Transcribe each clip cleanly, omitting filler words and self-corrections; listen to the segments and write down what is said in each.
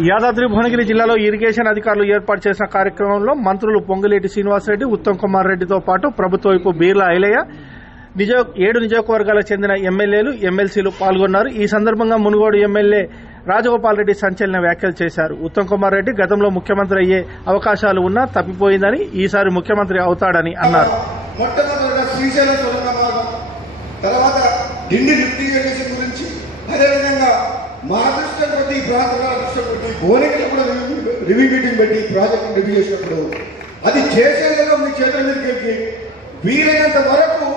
యాదాద్రి భువనగిరి జిల్లాలో ఇరిగేషన్ అధికారులు ఏర్పాటు చేసిన కార్యక్రమంలో మంత్రులు పొంగులేటి శ్రీనివాసరెడ్డి, ఉత్తమ్ కుమార్ రెడ్డితో పాటు ప్రభుత్వ వైపు బీర్లా ఐలయ్య, 7 నియోజకవర్గాలకు చెందిన ఎమ్మెల్యేలు, ఎమ్మెల్సీలు పాల్గొన్నారు. ఈ సందర్భంగా మునుగోడు ఎమ్మెల్యే రాజగోపాల్ రెడ్డి సంచలన వ్యాఖ్యలు చేశారు. ఉత్తమ్ కుమార్ రెడ్డి గతంలో ముఖ్యమంత్రి అయ్యే అవకాశాలు ఉన్నా తప్పిపోయిందని, ఈసారి ముఖ్యమంత్రి అవుతాడని అన్నారు. తర్వాత ఢిల్లీ లిఫ్ట్ ఇరిగేషన్ గురించి, అదేవిధంగా మా అదృష్టం కొద్ది ఈ ప్రాంతంలో అదృష్టం కొద్ది భువనగిరిలో కూడా రివ్యూ మీటింగ్ పెట్టి ఈ ప్రాజెక్ట్ రివ్యూ చేసినప్పుడు అది చేసేందుకు మీ చేతుల మీదకి వీలైనంత వరకు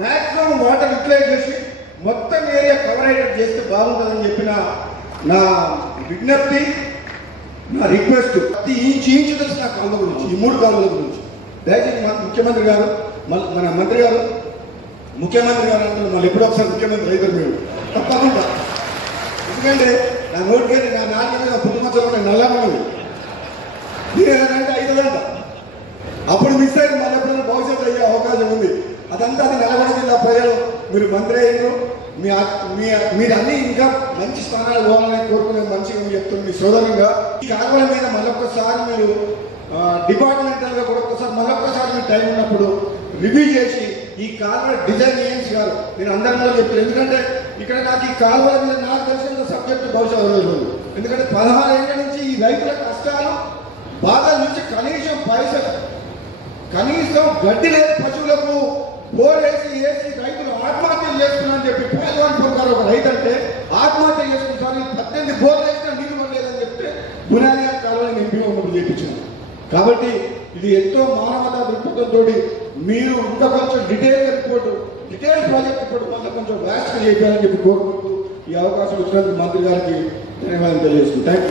మ్యాక్సిమం వాటర్ యూటిలైజ్ చేసి మొత్తం ఏరియా కవర్ అయ్యేటట్టు చేస్తే బాగుంటుందని చెప్పిన నా విజ్ఞప్తి, నా రిక్వెస్ట్. ప్రతి ఇంచు తెలిసి నా కాళ్ళ గురించి, ఈ 3 కాళ్ళ గురించి దయచేసి ముఖ్యమంత్రి గారు, మన మంత్రి గారు, ముఖ్యమంత్రి గారు అంటే మళ్ళీ ఎప్పుడో ఒకసారి ముఖ్యమంత్రి అయితే మీరు తప్పకుండా. ఎందుకంటే నా నోటికి నా నాణ్యమైన పుట్టుమచ్చలు నల్లమని నేనంటే 5 గంట అప్పుడు మిస్ అయ్యి మళ్ళీ ఎప్పుడైనా భవిష్యత్తు అయ్యే అవకాశం ఉంది. అదంతా అది నల్గొండ జిల్లా ప్రజలు మీరు మంత్రి అయ్యారు, మీరు అన్ని ఇంకా మంచి స్థానాలు పోవాలని కోరుకునే మంచిగా చెప్తుంది మీ సోదరుగా. ఈ కాలువల మీద మళ్ళొక్కసారి మీరు డిపార్ట్మెంటల్ గా కూడా ఒకసారి మళ్ళొక్కసారి మీరు టైం ఉన్నప్పుడు రివ్యూ చేసి ఈ కాలువ డిజైన్ చేయించి గారు నేను అందరిలో చెప్తాను. ఎందుకంటే ఇక్కడ నాకు ఈ కాలువల మీద నాకు తెలిసిన సబ్జెక్టు బహుశా రోజు, ఎందుకంటే 16 ఏళ్ల నుంచి ఈ రైతుల కష్టాలు బాగా నుంచి కనీసం గడ్డి లేదు పశువులకు బోర్ వేసి రైతులు ఆత్మహత్యలు చేసుకున్నారని చెప్పి పేదవాన్ గారు ఒక రైతు అంటే ఆత్మహత్య చేసుకుంటారు. 18 బోర్లు వేసినా నీళ్లు పడలేదని చెప్తే బునాది కాలువని ఎంపీఓ చేయించాను. కాబట్టి ఇది ఎంతో మానవతా దృక్పథంతో మీరు ఇంకా కొంచెం డీటెయిల్ ప్రాజెక్ట్ రిపోర్ట్ వల్ల కొంచెం వ్యాస్ట్ చేయాలని చెప్పి కోరుకుంటూ ఈ అవకాశం ఇచ్చినందుకు మంత్రి గారికి ధన్యవాదాలు తెలియజేస్తున్నాను.